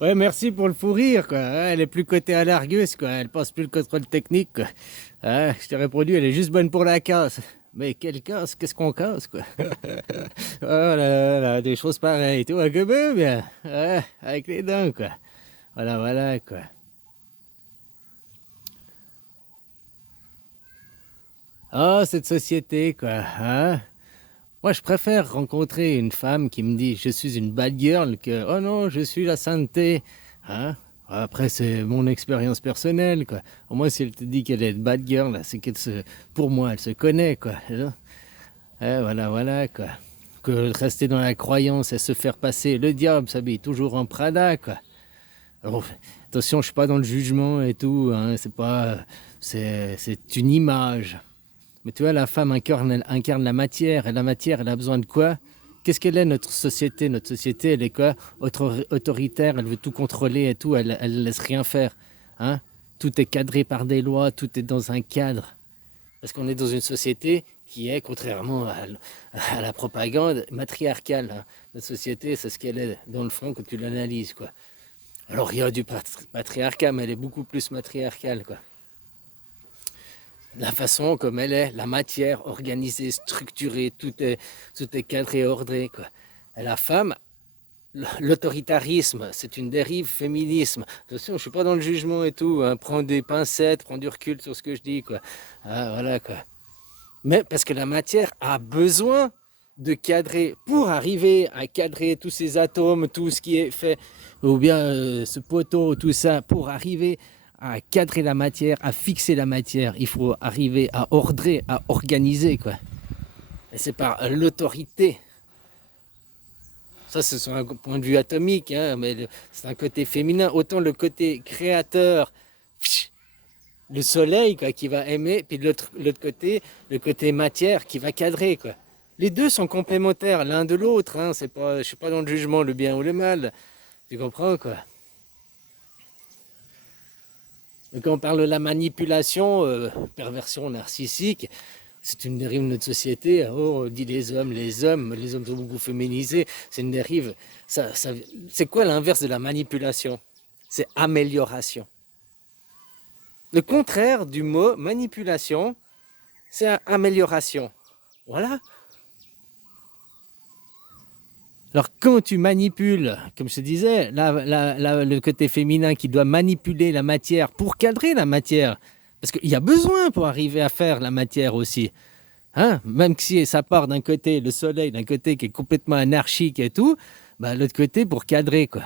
Ouais, merci pour le fou rire, quoi. Ouais, elle est plus cotée à l'Argus, quoi. Elle passe plus le contrôle technique, quoi. Ouais, je t'ai répondu, elle est juste bonne pour la casse. Mais quelle casse? Qu'est-ce qu'on casse, quoi? Oh là là, là, des choses pareilles. Tu vois que bien. Ouais, avec les dents, quoi. Voilà, voilà, quoi. Oh, cette société, quoi. Hein? Moi, je préfère rencontrer une femme qui me dit je suis une bad girl que oh non, je suis la sainteté. Hein? Après, c'est mon expérience personnelle, quoi. Au moins, si elle te dit qu'elle est une bad girl, c'est qu'elle se, pour moi, elle se connaît, quoi. Hein. Voilà, voilà, quoi. Que rester dans la croyance et se faire passer, le diable s'habille toujours en Prada, quoi. Alors, attention, je suis pas dans le jugement et tout, hein, c'est pas, c'est une image. Mais tu vois, la femme incarne la matière, et la matière, elle a besoin de quoi? Qu'est-ce qu'elle est, notre société? Notre société, elle est quoi? Autoritaire, elle veut tout contrôler et tout, elle laisse rien faire. Hein? Tout est cadré par des lois, tout est dans un cadre. Parce qu'on est dans une société qui est, contrairement à la propagande, matriarcale. Hein. Notre société, c'est ce qu'elle est dans le fond quand tu l'analyses, quoi. Alors, il y a du patriarcat, mais elle est beaucoup plus matriarcale, quoi. La façon comme elle est, la matière organisée, structurée, tout est cadré et ordré, quoi. Et la femme, l'autoritarisme, c'est une dérive féminisme. Attention, je ne suis pas dans le jugement et tout, hein. Prends des pincettes, prends du recul sur ce que je dis, quoi. Ah, voilà, quoi. Mais parce que la matière a besoin de cadrer pour arriver à cadrer tous ces atomes, tout ce qui est fait, ou bien ce poteau, tout ça, pour arriver à cadrer la matière, à fixer la matière, il faut arriver à ordrer, à organiser, quoi. Et c'est par l'autorité. Ça, c'est sur un point de vue atomique, hein, mais c'est un côté féminin. Autant le côté créateur, le soleil quoi, qui va aimer, puis de l'autre côté, le côté matière qui va cadrer. Quoi. Les deux sont complémentaires l'un de l'autre. Hein, c'est pas, je ne suis pas dans le jugement, le bien ou le mal. Tu comprends quoi? Et quand on parle de la manipulation, perversion narcissique, c'est une dérive de notre société. Oh, on dit les hommes sont beaucoup féminisés. C'est une dérive. C'est quoi l'inverse de la manipulation? C'est amélioration. Le contraire du mot manipulation, c'est amélioration. Voilà. Alors quand tu manipules, comme je te disais, le côté féminin qui doit manipuler la matière pour cadrer la matière, parce qu'il y a besoin pour arriver à faire la matière aussi. Hein? Même si ça part d'un côté, le soleil, d'un côté qui est complètement anarchique et tout, bah, l'autre côté pour cadrer, quoi.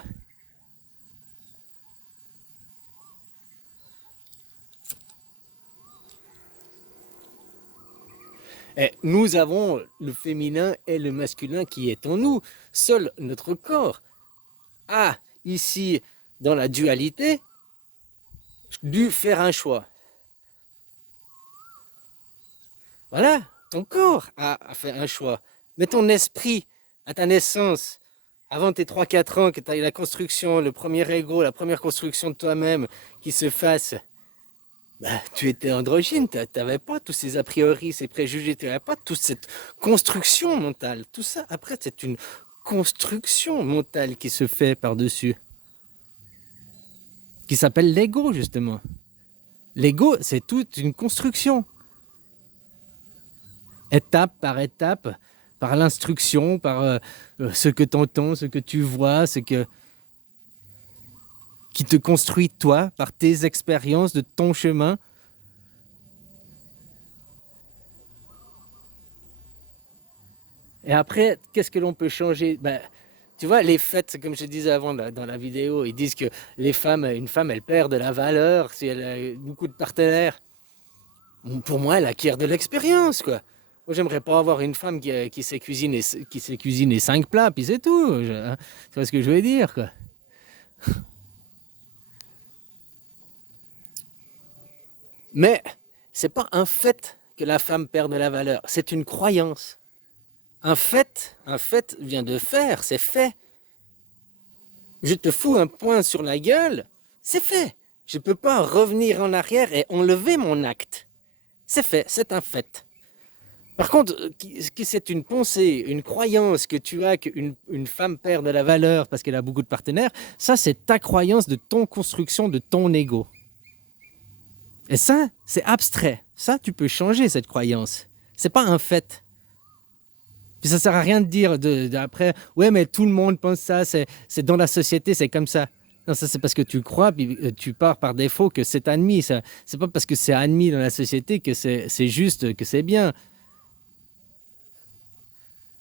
Et nous avons le féminin et le masculin qui est en nous. Seul notre corps a ici, dans la dualité, dû faire un choix. Voilà, ton corps a fait un choix. Mais ton esprit, à ta naissance, avant tes 3-4 ans, que tu as eu la construction, le premier ego, la première construction de toi-même qui se fasse, bah, tu étais androgyne, tu n'avais pas tous ces a priori, ces préjugés, tu n'avais pas toute cette construction mentale. Tout ça, après, c'est une construction mentale qui se fait par-dessus, qui s'appelle l'ego, justement. L'ego, c'est toute une construction. Étape par étape, par l'instruction, par ce que tu entends, ce que tu vois, ce que qui te construit toi, par tes expériences de ton chemin. Et après, qu'est-ce que l'on peut changer? Ben, tu vois, les fêtes, comme je disais avant dans la vidéo, ils disent que une femme, elle perd de la valeur si elle a beaucoup de partenaires. Pour moi, elle acquiert de l'expérience, quoi. Moi, j'aimerais pas avoir une femme qui sait cuisiner 5 plats, puis c'est tout. Hein, tu vois ce que je veux dire, quoi. Mais c'est pas un fait que la femme perd de la valeur, c'est une croyance. Un fait vient de faire, c'est fait. Je te fous un point sur la gueule, c'est fait. Je ne peux pas revenir en arrière et enlever mon acte. C'est fait, c'est un fait. Par contre, que c'est une pensée, une croyance que tu as qu'une femme perd de la valeur parce qu'elle a beaucoup de partenaires, ça c'est ta croyance de ton construction, de ton ego. Et ça, c'est abstrait. Ça, tu peux changer cette croyance. C'est pas un fait. Puis ça sert à rien de dire après, ouais, mais tout le monde pense ça, c'est dans la société, c'est comme ça. Non, ça c'est parce que tu crois, puis tu pars par défaut que c'est admis. Ça, c'est pas parce que c'est admis dans la société que c'est juste, que c'est bien.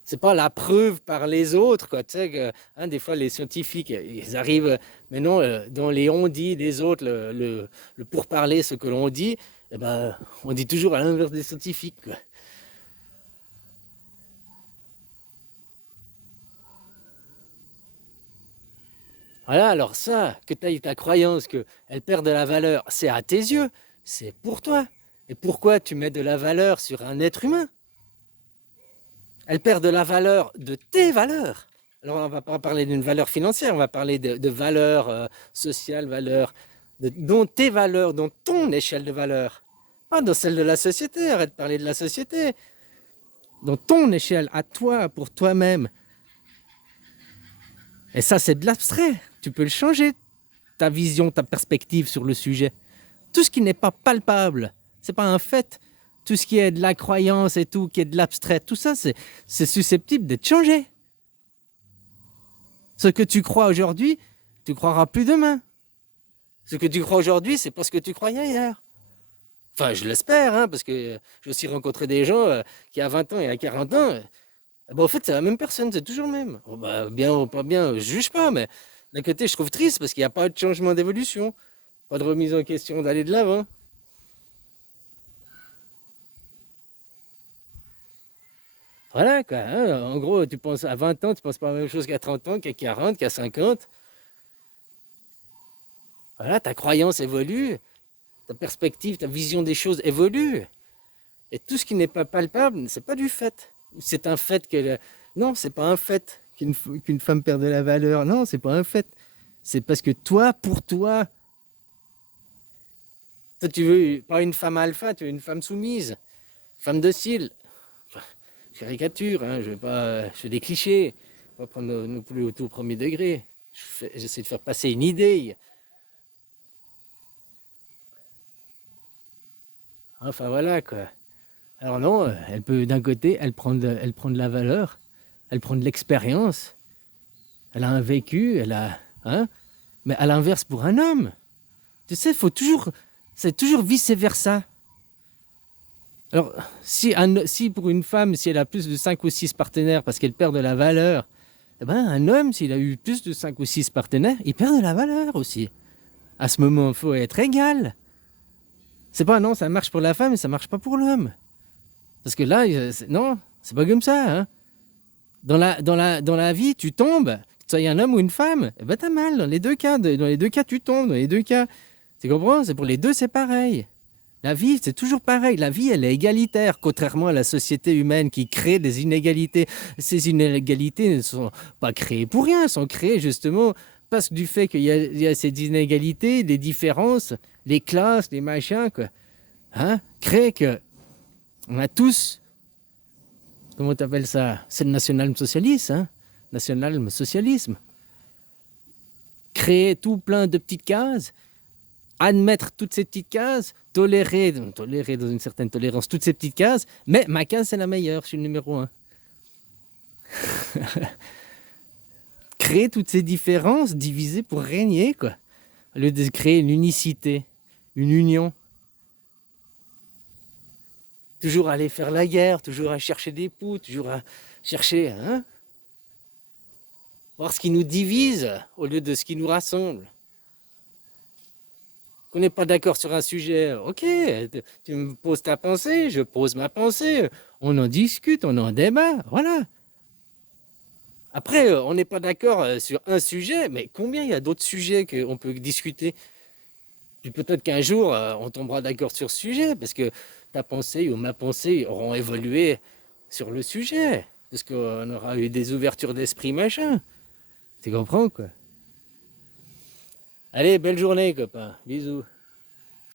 C'est pas la preuve par les autres, quoi. Tu sais que, hein, des fois, les scientifiques, ils arrivent, mais non, dans les on-dit des autres, le pourparler, ce que l'on dit, eh ben, on dit toujours à l'inverse des scientifiques, quoi. Voilà, alors ça, que tu aies ta croyance qu'elle perd de la valeur, c'est à tes yeux, c'est pour toi. Et pourquoi tu mets de la valeur sur un être humain? Elle perd de la valeur de tes valeurs. Alors on ne va pas parler d'une valeur financière, on va parler de valeurs sociales, valeurs, dont tes valeurs, dont ton échelle de valeur. Pas dans celle de la société, arrête de parler de la société. Dans ton échelle, à toi, pour toi-même. Et ça, c'est de l'abstrait. Tu peux le changer, ta vision, ta perspective sur le sujet. Tout ce qui n'est pas palpable, c'est pas un fait. Tout ce qui est de la croyance et tout, qui est de l'abstrait, tout ça, c'est susceptible d'être changé. Ce que tu crois aujourd'hui, tu croiras plus demain. Ce que tu crois aujourd'hui, c'est pas ce que tu croyais hier. Enfin, je l'espère, hein, parce que j'ai aussi rencontré des gens qui, à 20 ans et à 40 ans, en fait, c'est la même personne, c'est toujours le même. Oh, bah, bien ou pas bien, je juge pas, mais d'un côté, je trouve triste parce qu'il n'y a pas de changement d'évolution, pas de remise en question d'aller de l'avant. Voilà, quoi, hein. En gros, tu penses à 20 ans, tu penses pas la même chose qu'à 30 ans, qu'à 40, qu'à 50. Voilà, ta croyance évolue, ta perspective, ta vision des choses évolue. Et tout ce qui n'est pas palpable, c'est pas du fait. C'est un fait que... Non, c'est pas un fait qu'une femme perd de la valeur. Non, c'est pas un fait. C'est parce que toi, pour toi, toi, tu veux pas une femme alpha, tu veux une femme soumise, femme docile. Enfin, caricature, hein, je fais des clichés. On va prendre nos plus au tout premier degré. J'essaie de faire passer une idée. Enfin voilà quoi. Alors non, elle peut d'un côté, elle prend de la valeur, elle prend de l'expérience, elle a un vécu, elle a, hein. Mais à l'inverse pour un homme, tu sais, c'est toujours vice versa. Alors si pour une femme, si elle a plus de 5 ou 6 partenaires parce qu'elle perd de la valeur, eh ben un homme, s'il a eu plus de 5 ou 6 partenaires, il perd de la valeur aussi. À ce moment, il faut être égal. C'est pas non, ça marche pour la femme et ça marche pas pour l'homme. Parce que là, non, c'est pas comme ça, hein. Dans la vie, tu tombes, que tu sois un homme ou une femme, eh ben t'as mal dans les deux cas. Dans les deux cas, tu tombes, dans les deux cas. Tu comprends? C'est pour les deux, c'est pareil. La vie, c'est toujours pareil. La vie, elle est égalitaire, contrairement à la société humaine qui crée des inégalités. Ces inégalités ne sont pas créées pour rien, elles sont créées justement parce que du fait qu'il y a ces inégalités, des différences, les classes, les machins, quoi, hein, créent que on a tous, comment tu appelles ça? C'est le national-socialisme, hein? National-socialisme. Créer tout plein de petites cases, admettre toutes ces petites cases, tolérer dans une certaine tolérance toutes ces petites cases, mais ma case c'est la meilleure, je suis le numéro un. Créer toutes ces différences, diviser pour régner, quoi. Au lieu de créer une unicité, une union. Toujours aller faire la guerre, toujours à chercher des poux, toujours à chercher, hein, voir ce qui nous divise au lieu de ce qui nous rassemble. Qu'on n'est pas d'accord sur un sujet, ok, tu me poses ta pensée, je pose ma pensée, on en discute, on en débat, voilà. Après, on n'est pas d'accord sur un sujet, mais combien il y a d'autres sujets qu'on peut discuter? Puis peut-être qu'un jour, on tombera d'accord sur ce sujet, parce que ta pensée ou ma pensée auront évolué sur le sujet, parce qu'on aura eu des ouvertures d'esprit, machin. Tu comprends, quoi? Allez, belle journée, copain. Bisous.